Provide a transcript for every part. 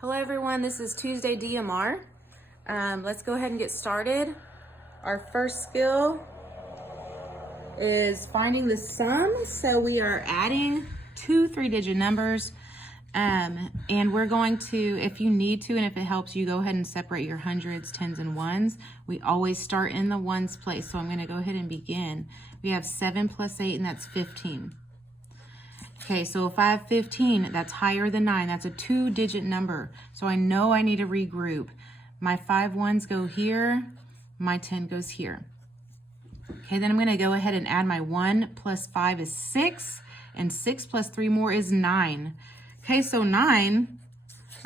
Hello everyone, this is Tuesday DMR. Let's go ahead and get started. Our first skill is finding the sum. So we are adding two 3-digit numbers and we're going to, if you need to and if it helps you, go ahead and separate your hundreds, tens, and ones. We always start in the ones place. So I'm going to go ahead and begin. We have 7 plus 8 and that's 15. Okay, so if I have 15, that's higher than 9. That's a 2-digit number. So I know I need to regroup. My 5 ones go here, my 10 goes here. Okay, then I'm going to go ahead and add my 1 plus 5 is 6, and 6 plus 3 more is 9. Okay, so 9,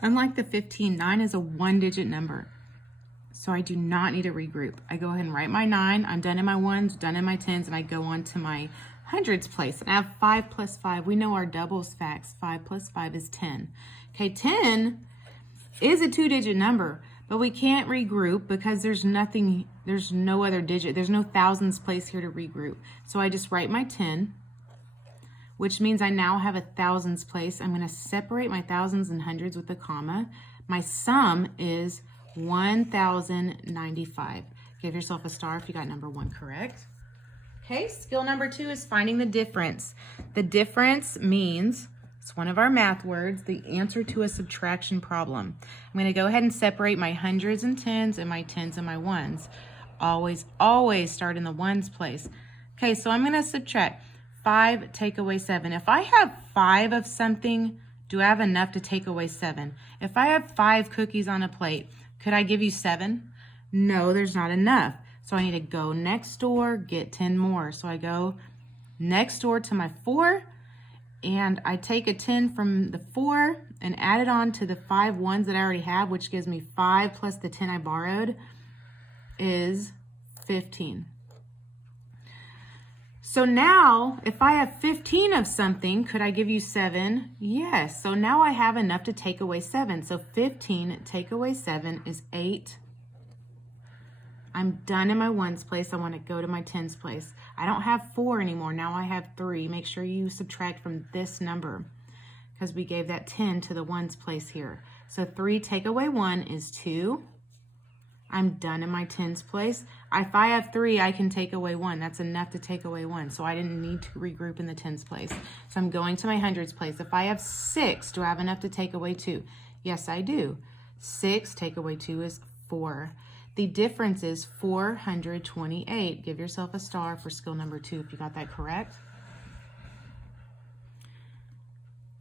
unlike the 15, 9 is a 1-digit number. So I do not need to regroup. I go ahead and write my 9. I'm done in my ones, done in my tens, and I go on to my hundreds place. And I have 5 plus 5. We know our doubles facts. 5 plus 5 is 10. Okay, 10 is a 2-digit number, but we can't regroup because there's no other digit. There's no thousands place here to regroup. So I just write my 10, which means I now have a thousands place. I'm going to separate my thousands and hundreds with a comma. My sum is 1,095. Give yourself a star if you got number 1 correct. Okay, skill number 2 is finding the difference. The difference means, it's one of our math words, the answer to a subtraction problem. I'm going to go ahead and separate my hundreds and tens and my tens and my ones. Always start in the ones place. Okay, so I'm going to subtract 5, take away 7. If I have 5 of something, do I have enough to take away 7? If I have 5 cookies on a plate, could I give you 7? No, there's not enough. So I need to go next door, get 10 more. So I go next door to my 4, and I take a 10 from the 4 and add it on to the 5 ones that I already have, which gives me 5 plus the 10 I borrowed is 15. So now, if I have 15 of something, could I give you 7? Yes. So now I have enough to take away 7. So 15 take away 7 is 8. I'm done in my ones place. I want to go to my tens place. I don't have 4 anymore. Now I have 3. Make sure you subtract from this number because we gave that 10 to the ones place here. So 3 take away 1 is 2. I'm done in my tens place. If I have 3, I can take away 1. That's enough to take away 1. So I didn't need to regroup in the tens place. So I'm going to my hundreds place. If I have 6, do I have enough to take away 2? Yes, I do. 6 take away 2 is 4. The difference is 428. Give yourself a star for skill number 2 if you got that correct.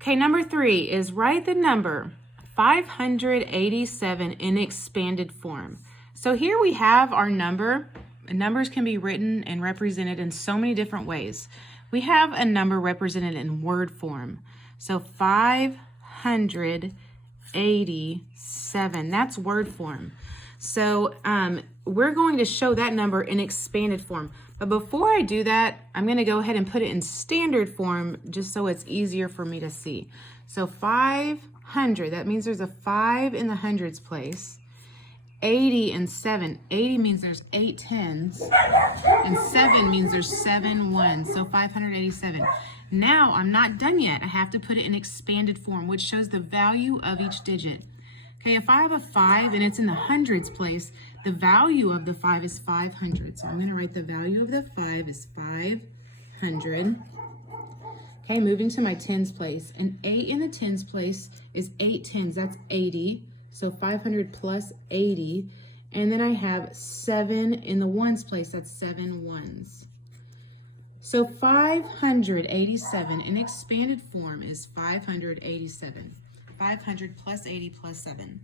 Okay, number 3 is write the number 587 in expanded form. So here we have our number. Numbers can be written and represented in so many different ways. We have a number represented in word form. So 587, that's word form. So we're going to show that number in expanded form. But before I do that, I'm going to go ahead and put it in standard form just so it's easier for me to see. So 500, that means there's a 5 in the hundreds place. 80 and 7. 80 means there's 8 tens. And 7 means there's 7 ones. So 587. Now I'm not done yet. I have to put it in expanded form, which shows the value of each digit. Okay, if I have a 5 and it's in the hundreds place, the value of the 5 is 500. So I'm going to write the value of the 5 is 500. Okay, moving to my tens place. An 8 in the tens place is 8 tens. That's 80. So 500 plus 80. And then I have 7 in the ones place. That's 7 ones. So 587 in expanded form is 587. 500 plus 80 plus 7.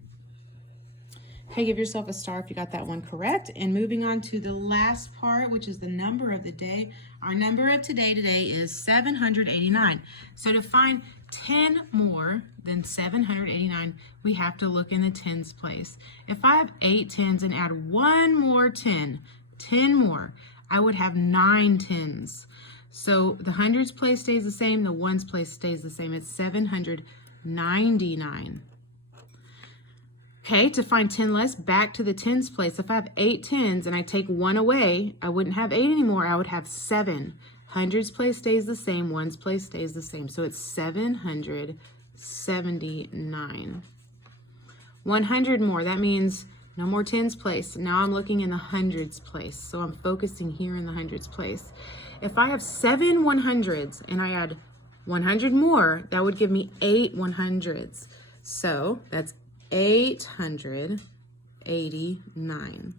Okay, give yourself a star if you got that one correct. And moving on to the last part, which is the number of the day. Our number of today is 789. So to find 10 more than 789, we have to look in the tens place. If I have 8 tens and add one more 10 more, I would have 9 tens. So the hundreds place stays the same, the ones place stays the same. It's 799. Okay, to find 10 less, back to the tens place. If I have 8 tens and I take 1 away, I wouldn't have 8 anymore. I would have 7. Hundreds place stays the same, ones place stays the same. So it's 779. 100 more. That means no more tens place. Now I'm looking in the hundreds place. So I'm focusing here in the hundreds place. If I have 7 100s and I add 100 more, that would give me 8 100s. So that's 889.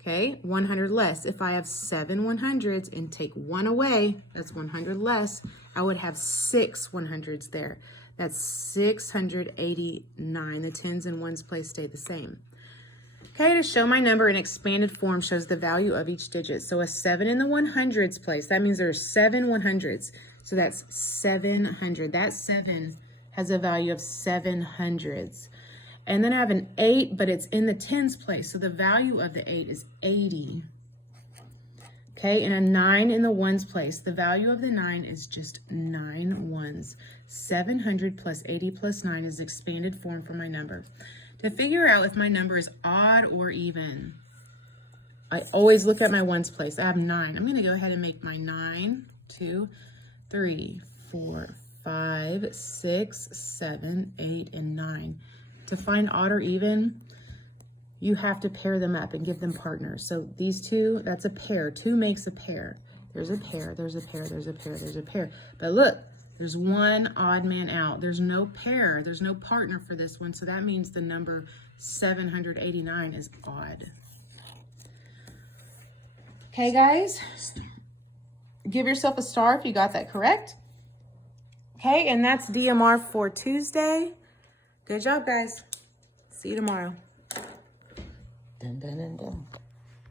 Okay, 100 less. If I have 7 100s and take 1 away, that's 100 less, I would have 6 100s there. That's 689. The tens and ones place stay the same. Okay, to show my number in expanded form shows the value of each digit. So a 7 in the 100s place, that means there are 7 100s. So that's 700. That 7 has a value of 700s. And then I have an 8, but it's in the tens place. So the value of the 8 is 80. Okay, and a 9 in the ones place. The value of the 9 is just 9 ones. 700 plus 80 plus 9 is expanded form for my number. To figure out if my number is odd or even, I always look at my ones place. I have 9. I'm going to go ahead and make my 9, 2, 3, 4, 5, 6, 7, 8, and 9. To find odd or even, you have to pair them up and give them partners. So these two, that's a pair. 2 makes a pair. There's a pair, there's a pair, there's a pair, there's a pair. But look, there's one odd man out. There's no pair, there's no partner for this one. So that means the number 789 is odd. Okay, guys, give yourself a star if you got that correct. Okay, and that's DMR for Tuesday. Good job, guys. See you tomorrow. Dun, dun, dun, dun.